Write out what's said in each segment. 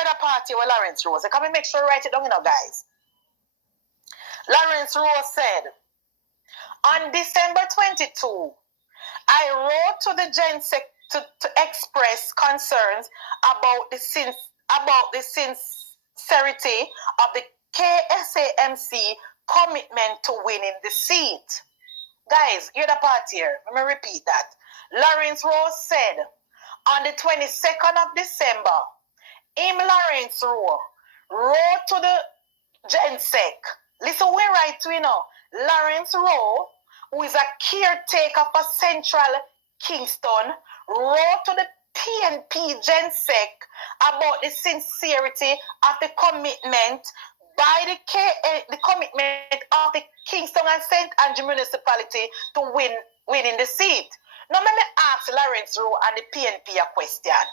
hear the party with Lawrence Rowe. So can we make sure write it down, guys? Lawrence Rowe said, on December 22, I wrote to the GenSec to express concerns about the sincerity of the KSAMC commitment to winning the seat. Guys, hear the part here. Let me repeat that. Lawrence Rowe said, on the 22nd of December, Lawrence Rowe wrote to the GenSec. Listen, we write to Lawrence Rowe, who is a caretaker for Central Kingston, wrote to the PNP GenSec about the sincerity of the commitment by the commitment of the Kingston and St. Andrew municipality to winning the seat. Now, let me ask Lawrence Rowe and the PNP a question.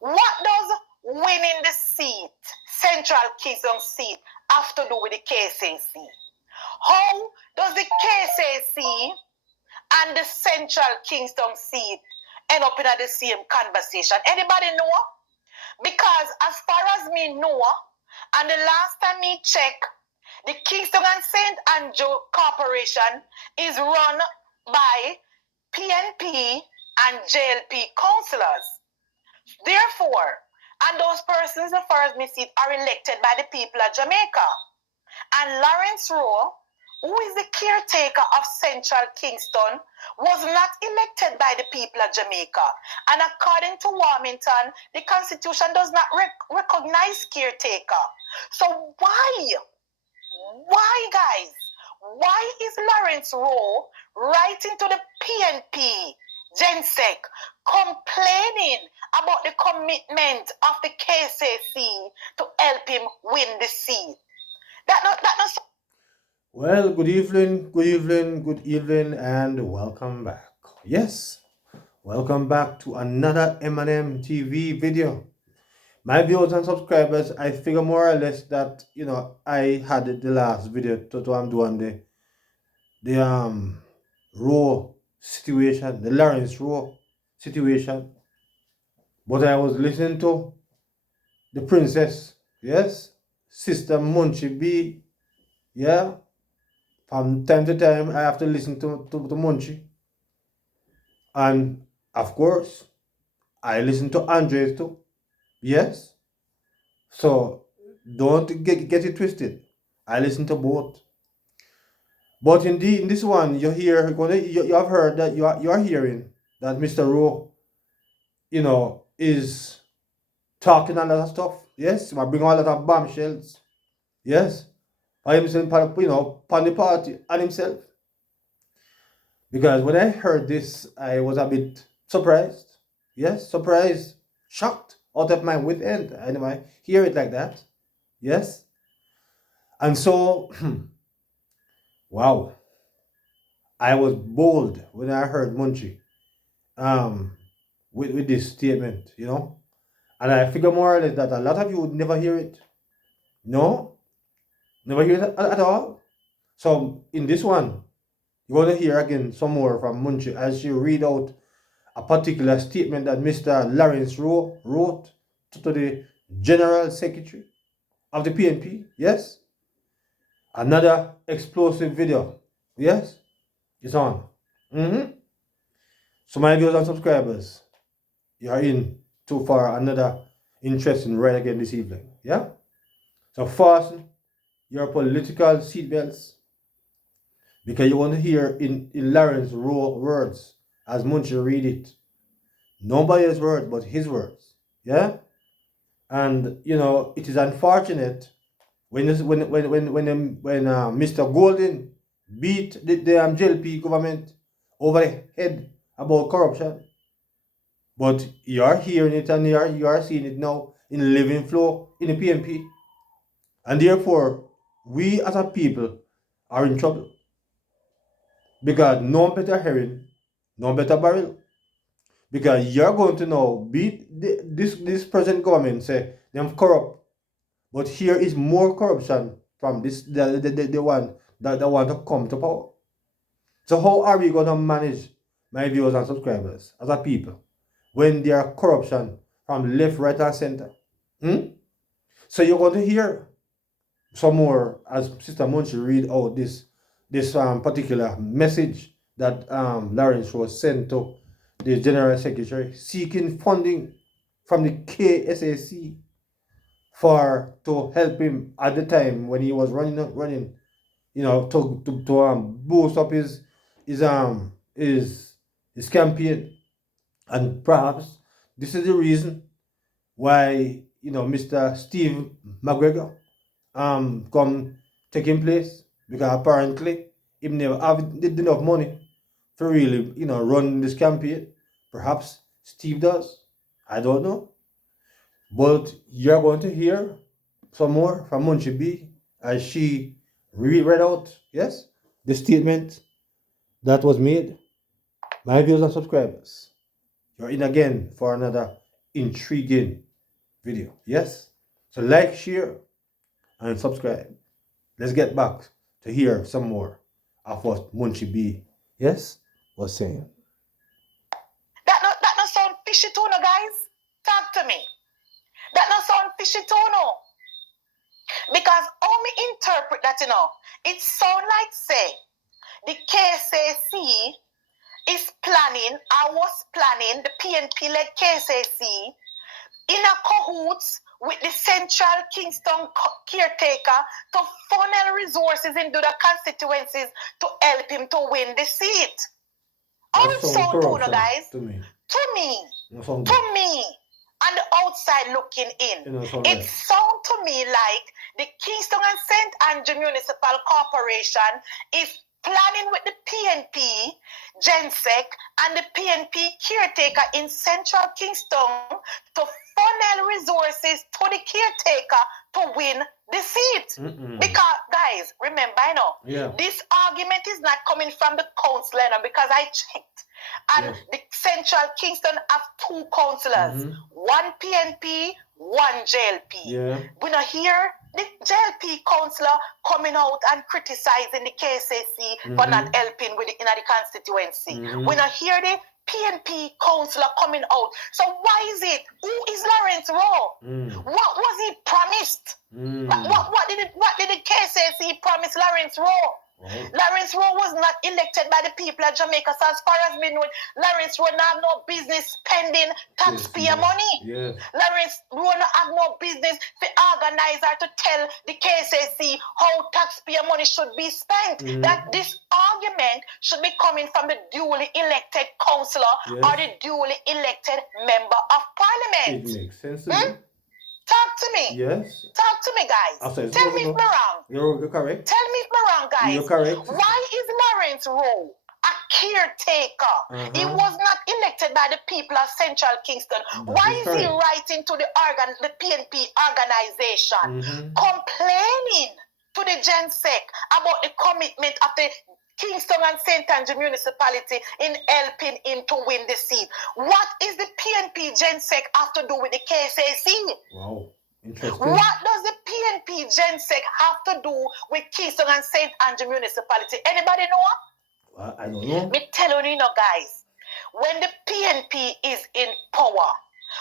What does winning the seat, Central Kingston seat, have to do with the KCC? How does the KCC and the Central Kingston seat end up in the same conversation? Anybody know? Because as far as me know, and the last time me check, the Kingston and St. Andrew Corporation is run by PNP and JLP councillors. Therefore, and those persons, as far as me see, are elected by the people of Jamaica. And Lawrence Rowe, who is the caretaker of Central Kingston, was not elected by the people of Jamaica. And according to Warmington, the Constitution does not recognize caretaker. So why, guys? Why is Lawrence Rowe writing to the PNP GenSec complaining about the commitment of the KCC to help him win the seat? Well, good evening, and welcome back. Yes, welcome back to another M&M TV video. My viewers and subscribers, I figure more or less that, I had the last video to I'm doing the Rowe situation, the Lawrence Rowe situation. But I was listening to the princess, yes, Sister Munchie B, yeah. From time to time, I have to listen to Munchie. And, of course, I listen to Andres too. Yes. So, don't get it twisted. I listen to both. But in this one, you have heard that you are hearing that Mr. Rowe, is talking a lot of stuff. Yes, he bring a lot of bombshells. Yes. I himself, upon the party and himself. Because when I heard this, I was a bit surprised. Yes, surprised, shocked, out of my wit end. Anyway, hear it like that. Yes. And so, wow. I was bold when I heard Munchie with this statement, And I figure more or less that a lot of you would never hear it. No? Never hear it at all. So in this one, you're going to hear again some more from Munchie as she read out a particular statement that Mr. Lawrence Rowe wrote to the General Secretary of the PNP. Yes? Another explosive video. Yes? It's on. So my viewers and subscribers, you are in too far another interesting ride again this evening. Yeah? So fasten your political seatbelts, because you want to hear in Lawrence Rowe words as Munchie read it. Nobody else's words but his words. Yeah? And it is unfortunate when Mr. Golden beat the JLP government over the head about corruption. But you are hearing it and you are seeing it now in living flow in the PNP. And therefore, we as a people are in trouble. Because no better herring, no better barrel. Because you're going to now beat this present government, say them corrupt. But here is more corruption from the one that they want to come to power. So how are we going to manage, my viewers and subscribers, as a people, when there are corruption from left, right, and center? So you're going to hear some more as Sister Munchie read out this particular message that Lawrence was sent to the General Secretary seeking funding from the KSAC to help him at the time when he was running, to boost up his campaign. And perhaps this is the reason why Mr. Steve McGregor come taking place, because apparently he never have did enough money to really run this campaign. Perhaps Steve does. I don't know. But you're going to hear some more from Munchie B as she read out, yes, the statement that was made. My viewers and subscribers, you're in again for another intriguing video. Yes? So like, share, and subscribe. Let's get back to hear some more of what Munchie B, yes, was saying. That not sound fishy to no, guys. Talk to me. That not sound fishy to no. Because how me interpret that, it sound like say the KSAC is planning, I was planning, the PNP-led KSAC in a cahoots with the Central Kingston caretaker to funnel resources into the constituencies to help him to win the seat. How it sound to guys? To me. To me, on the outside looking in, it sound to me like the Kingston and St. Andrew Municipal Corporation is planning with the PNP, GenSec, and the PNP caretaker in Central Kingston to funnel resources to the caretaker to win the seat. Because, guys, remember, this argument is not coming from the council, because I checked. And the Central Kingston have two councillors, one PNP, one JLP. We not hear the JLP councillor coming out and criticizing the KSAC for not helping with in the constituency. We not hear the PNP councillor coming out. So why is it? Who is Lawrence Rowe? What was he promised? What did the KSAC promise Lawrence Rowe? Lawrence Rowe was not elected by the people of Jamaica, so as far as we know, Lawrence Rowe have no business spending taxpayer money. Lawrence Rowe have no business to organize or to tell the KSAC how taxpayer money should be spent. That this argument should be coming from the duly elected councillor or the duly elected member of parliament. It makes sense to me. Talk to me. Yes. Talk to me, guys. Tell me if I'm wrong. You're correct. Tell me if I'm wrong, guys. You're correct. Why is Lawrence Rowe a caretaker? He was not elected by the people of Central Kingston. Why is he writing to the PNP organization, complaining to the GenSec about the commitment of the Kingston and St. Andrew municipality in helping him to win the seat? What is the PNP GenSec have to do with the KSAC? Wow, interesting. What does the PNP GenSec have to do with Kingston and St. Andrew municipality? Anybody know? Well, I don't know. Me telling you, guys, when the PNP is in power,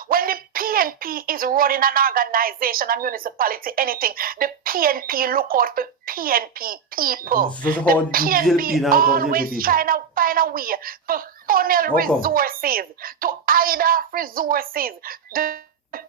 when the PNP is running an organization, a municipality, anything, the PNP look out for PNP people. The PNP always trying to find a way to funnel resources, to hide off resources. The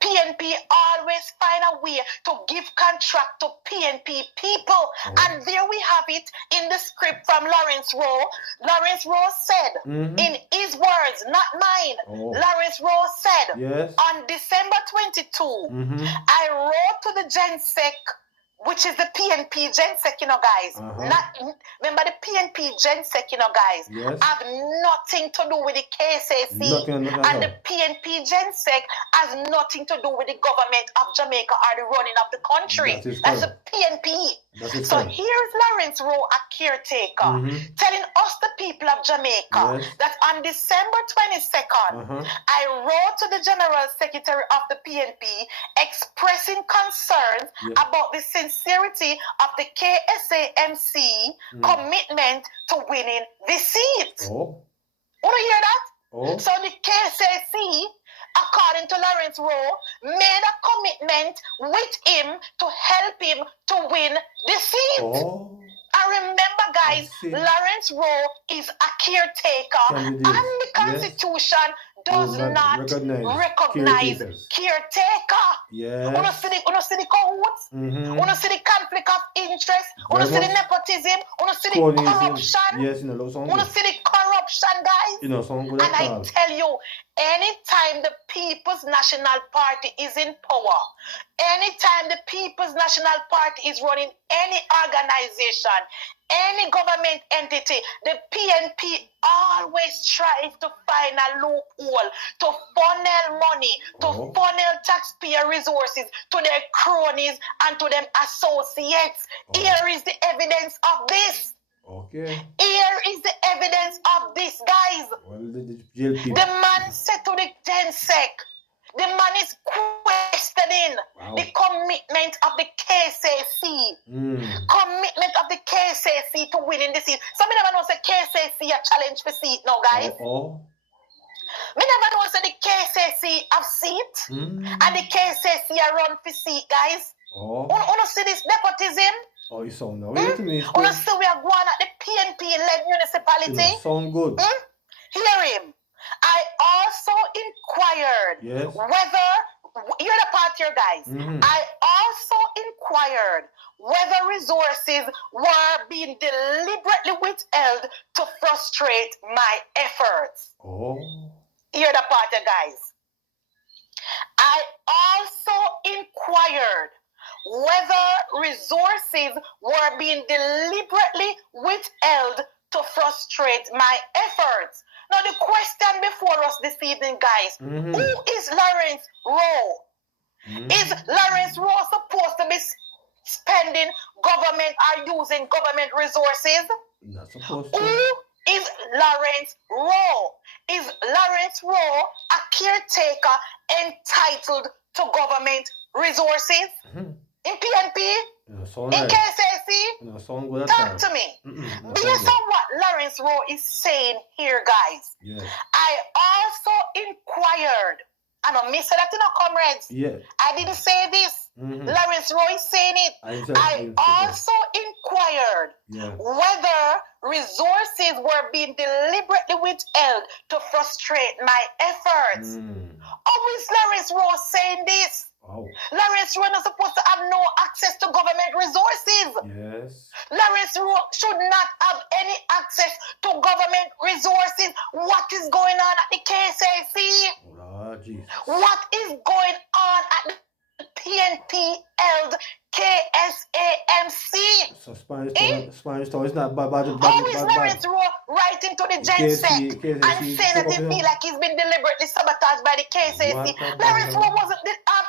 PNP always find a way to give contract to PNP people. And there we have it in the script from Lawrence Rowe. Lawrence Rowe said, in his words, not mine, Lawrence Rowe said, on December 22, I wrote to the GenSec, which is the PNP GenSec, guys. Remember the PNP GenSec, guys, have nothing to do with the KSAC. And the PNP GenSec has nothing to do with the government of Jamaica or the running of the country. That's the PNP. So here's Lawrence Rowe, a caretaker, telling us, the people of Jamaica, that on December 22nd, I wrote to the General Secretary of the PNP expressing concerns about the sincerity of the KSAMC commitment to winning the seat. Want to hear that? So the KSAC according to Lawrence Rowe, made a commitment with him to help him to win the seat. Oh, And remember, guys, Lawrence Rowe is a caretaker, Candidate, and the Constitution does not recognize caretaker. Yes. Uno see the cahoots, uno see the conflict of interest, uno see the nepotism, uno see the corruption. Yes, you know, Uno see the corruption, guys. You know, some good and I tell you, anytime the People's National Party is in power, anytime the People's National Party is running any organization, any government entity, the PNP always tries to find a loophole to funnel money, to funnel taxpayer resources to their cronies and to them associates. Here is the evidence of this. Okay. Here is the evidence of this, guys. Well, the man said to the GenSec, the man is questioning the commitment of the KCC. Commitment of the KCC to winning the seat. Some of them know say KCC a challenge for seat now, guys. Me never know say the KCC have seat and the KCC a run for seat, guys. Uno see this nepotism? Oh, you sound now. Wait a minute. Uno see we are going at the PNP-led municipality. Sound good. Hear him. I also inquired whether, you're the part here, guys. I also inquired whether resources were being deliberately withheld to frustrate my efforts. You're the part here, guys. I also inquired whether resources were being deliberately withheld to frustrate my efforts. Now, the question before us this evening, guys, who is Lawrence Rowe? Is Lawrence Rowe supposed to be spending government or using government resources? Not supposed to. Who is Lawrence Rowe? Is Lawrence Rowe a caretaker entitled to government resources? In PNP? In KCC? Talk to me. Based on what Lawrence Rowe is saying here, guys, I also inquired, and I missed that, comrades. I didn't say this. Lawrence Rowe is saying it. I also inquired whether resources were being deliberately withheld to frustrate my efforts. How is Lawrence Rowe saying this? Lawrence Rowe is supposed to have no access to government resources. Lawrence Rowe should not have any access to government resources. What is going on at the KCC? What is going on at the PNP-held KSAMC? So Spanish Town is not bad. How is Lawrence Rowe writing to the GenSec and saying that he feel like he's been deliberately sabotaged by the KCC? Lawrence Rowe wasn't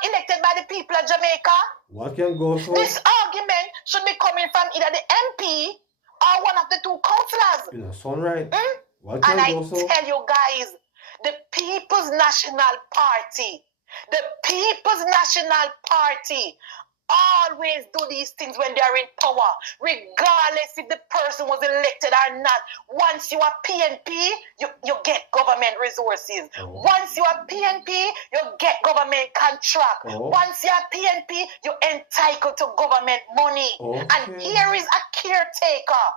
elected by the people of Jamaica. What can go through? This argument should be coming from either the MP or one of the two councillors. You know, son, right? What and I go tell you guys, the People's National Party always do these things when they are in power, regardless if the person was elected or not. Once you are PNP, you get government resources. Once you are PNP, you get government contract. Once you are PNP, you're entitled to government money. And here is a caretaker.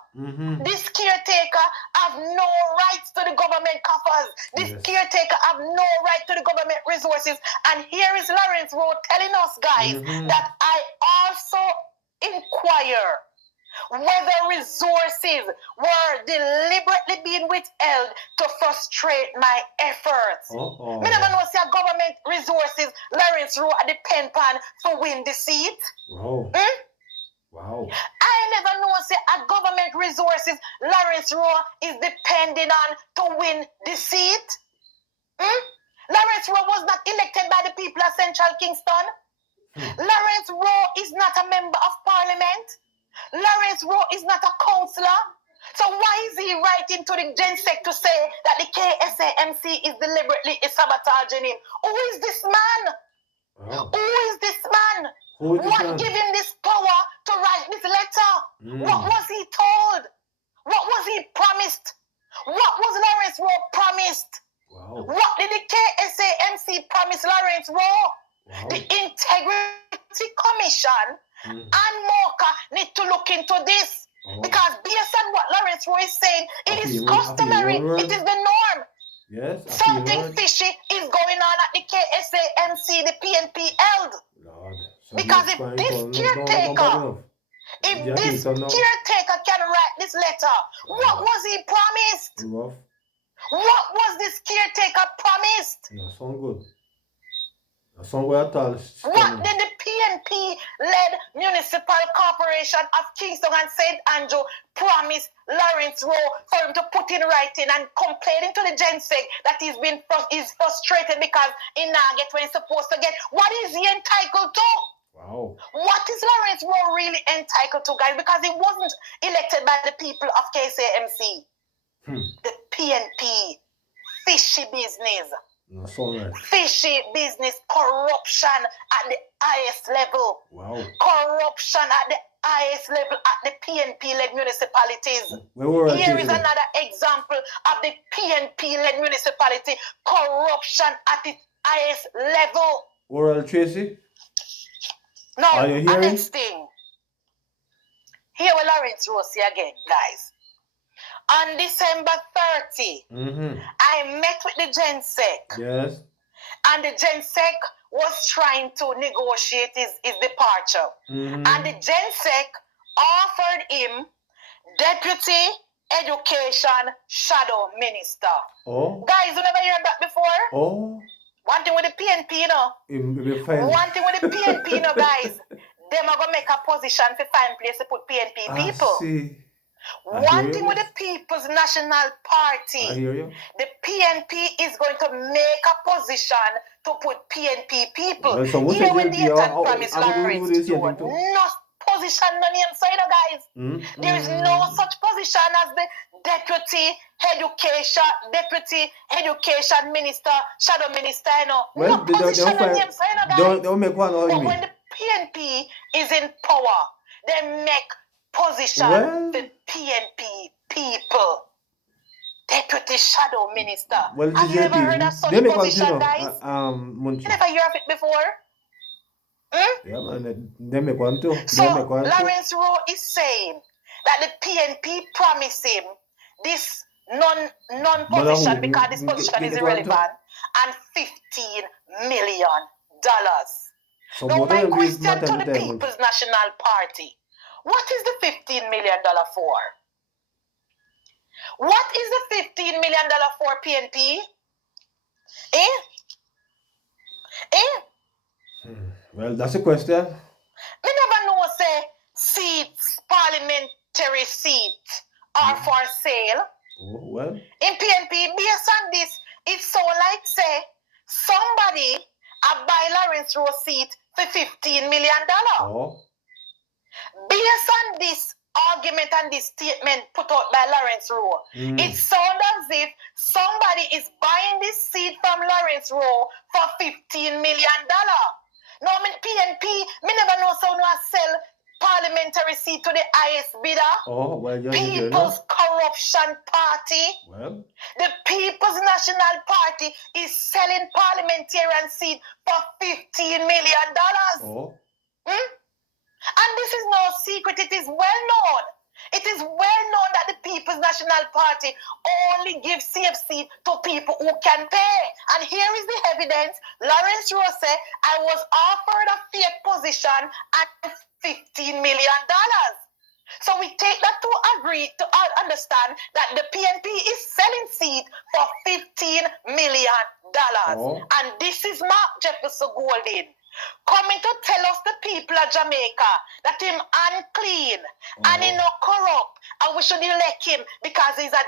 This caretaker have no rights to the government coffers. This caretaker have no right to the government resources. And here is Lawrence Rowe telling us, guys, that I also inquire whether resources were deliberately being withheld to frustrate my efforts. Me never know say government resources Lawrence Rowe at the pen pan to win the seat. I never know say a government resources Lawrence Rowe is depending on to win the seat. Lawrence Rowe was not elected by the people of Central Kingston. Lawrence Rowe is not a member of parliament. Lawrence Rowe is not a councillor. So why is he writing to the GenSec to say that the KSAMC is deliberately sabotaging him? Who is this man? Who is this man? What gave him this power to write this letter? What was he told? What was he promised? What was Lawrence Rowe promised? What did the KSAMC promise Commission and Mocha need to look into this. Because based on what Lawrence Rowe is saying, it is customary, it is the norm. Yes, something fishy is going on at the KSAMC, the PNP held. Lord. So Because if this caretaker can write this letter, what was he promised? Rough. What was this caretaker promised? No, sound good. No, sound good at all. What did the PNP-led Municipal Corporation of Kingston and St. Andrew promise Lawrence Rowe for him to put in writing and complaining to the GenSec that he's frustrated because he now get what he's supposed to get? What is he entitled to? Wow. What is Lawrence Rowe really entitled to, guys? Because he wasn't elected by the people of KSAMC. The PNP, fishy business. No, so right. Fishy business, corruption at the highest level. Wow. Corruption at the highest level at the PNP-led municipalities. Here is another example of the PNP-led municipality. Corruption at its highest level. Oral Tracy? Now, are you hearing? Next thing. Here with Lawrence Rowe again, guys. On December 30, I met with the GenSec. Yes. And the GenSec was trying to negotiate his departure. And the GenSec offered him Deputy Education Shadow Minister. Oh. Guys, you never heard that before? Oh. One thing with the PNP, you know. One thing with the PNP, you know, guys. Them are going to make a position to find place to put PNP people. See. One thing with the People's National Party, the PNP is going to make a position to put PNP people. Well, so here with the promise Lawrence Rowe, no position on him side, guys. There is no such position as the Deputy Education Minister, Shadow Minister, you know. Well, no position on him side, guys. Don't make one but when the PNP is in power, they make position the PNP people. Deputy Shadow Minister. Well, have you ever heard of such position, guys? You never heard of it before? Yeah, man, they make one too. So, Lawrence Rowe is saying that the PNP promised him this non-position because this position is irrelevant and $15 million. So now, my question to the People's National Party. What is the $15 million for? What is the $15 million for, PNP? Well, that's a question. We never know, say, seats, parliamentary seats are for sale. Oh, well. In PNP, based on this, it's so like, say, somebody buy Lawrence Rowe seat for $15 million. Oh. Based on this argument and this statement put out by Lawrence Rowe, it sounds as if somebody is buying this seat from Lawrence Rowe for $15 million. Now, PNP, me never know someone sell parliamentary seat to the highest bidder. Oh, well, People's Corruption Party. Well. The People's National Party is selling parliamentarian seat for $15 million. Oh. And this is no secret, it is well known. It is well known that the People's National Party only gives safe seat to people who can pay. And here is the evidence. Lawrence Rowe said, I was offered a fake position at $15 million. So we take that to agree, to understand that the PNP is selling seat for $15 million. Oh. And this is Mark Jefferson Golding coming to tell us, the people of Jamaica, that him unclean and he no corrupt, and we should elect him because he's a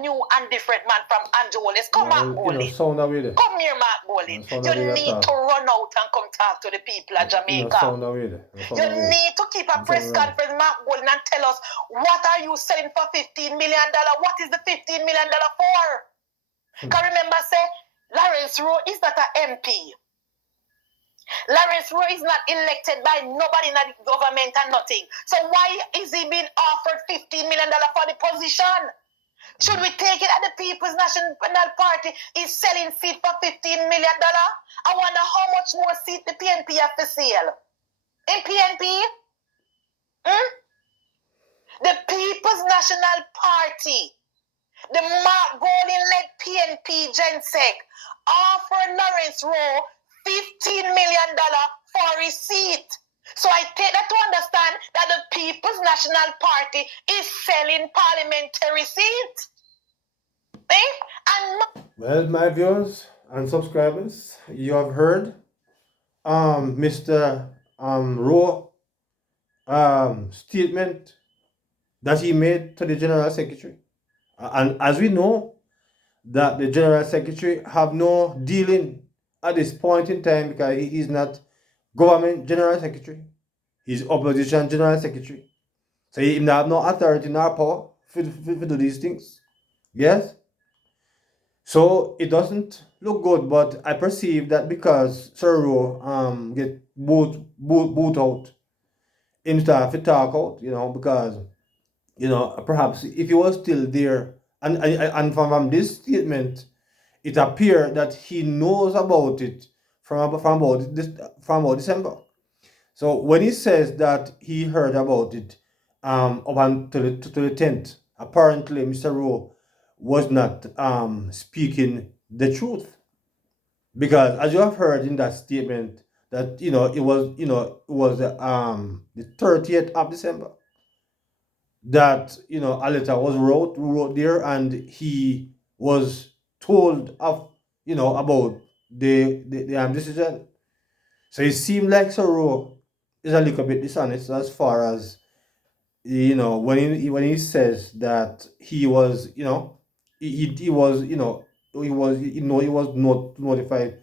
new and different man from Andrew Wallace. Come, Mark Golding. Come here, Mark Golding. You need to run out and come talk to the people of Jamaica. You need to keep a press conference, Mark Golding, and tell us, what are you selling for $15 million? What is the $15 million for? Because remember, say, Lawrence Rowe is not an MP. Lawrence Rowe is not elected by nobody in the government and nothing. So why is he being offered $15 million for the position? Should we take it that the People's National Party is selling seat for $15 million? I wonder how much more seat the PNP have to sell. in PNP? The People's National Party, the Mark Golding-led PNP Gensec, offered Lawrence Rowe $15 million for his seat. So I take that to understand that the People's National Party is selling parliamentary seats. Well, my viewers and subscribers, you have heard Mr. Rowe statement that he made to the General Secretary. And as we know, that the General Secretary have no dealing at this point in time because he is not government General Secretary. He's opposition General Secretary. So he have no authority nor power to do these things. Yes? So it doesn't look good, but I perceive that because Sir Rowe get boot out, him start to talk out, because perhaps if he was still there, and from this statement, it appears that he knows about it from about December. So when he says that he heard about it up until to the 10th, apparently Mr. Rowe was not speaking the truth, because as you have heard in that statement that it was the 30th of December that a letter was wrote there, and he was told of about the decision. So it seemed like Soro is a little bit dishonest as far as when he says that he was he was he was not notified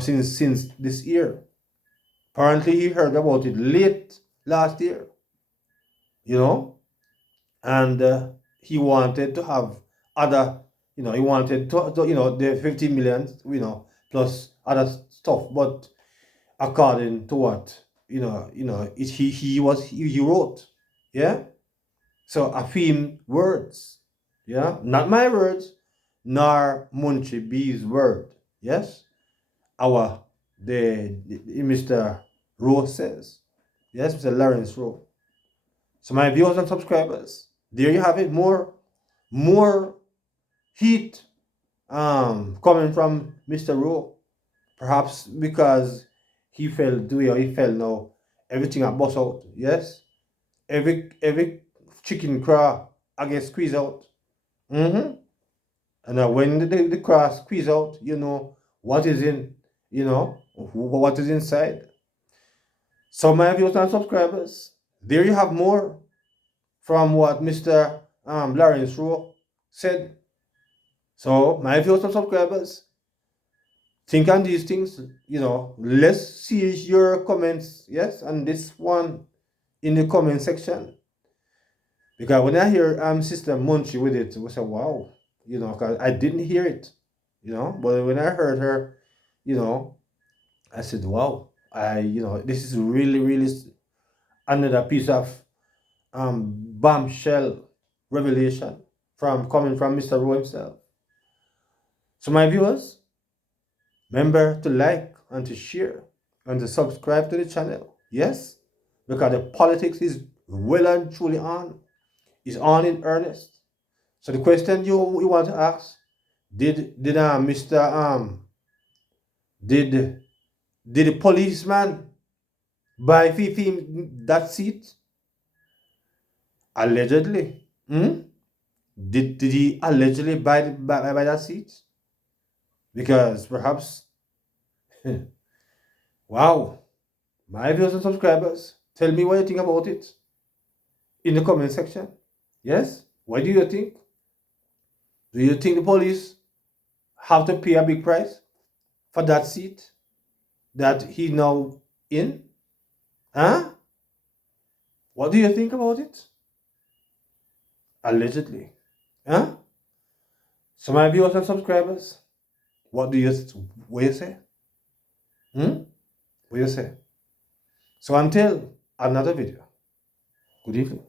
since this year. Apparently he heard about it late last year, and he wanted to have other, he wanted to the 50 million, plus other stuff. But according to what he wrote, yeah. So I feel words, yeah, not my words, nor Munchi B's word. Yes, our the Mr. Rowe says, yes, Mr. Lawrence Rowe. So my viewers and subscribers, there you have it. More heat coming from Mr. Rowe. Perhaps because he felt now everything a bust out. Yes, every chicken craw I get squeezed out. And when the craw squeeze out, what is what is inside. So my viewers and subscribers, there you have more from what Mr. Lawrence Rowe said. So my viewers and subscribers, think on these things. Let's see your comments, yes, on this one in the comment section. Because when I hear Sister Munchie with it, I say, wow, because I didn't hear it, but when I heard her, I said, wow, this is really, really another piece of bombshell revelation coming from Mr. Rowe himself. So my viewers, remember to like and to share and to subscribe to the channel. Yes, because the politics is well and truly on. It's on in earnest. So the question you want to ask: Did Mr. Did the policeman buy Fifi that seat? Allegedly. Did he allegedly buy that seat? Because perhaps, wow, my viewers and subscribers, tell me what you think about it in the comment section. Yes? What do you think? Do you think the police have to pay a big price for that seat that he now in? Huh? What do you think about it? Allegedly. Huh? So my viewers and subscribers, what do you say? What do you say? So until another video, good evening.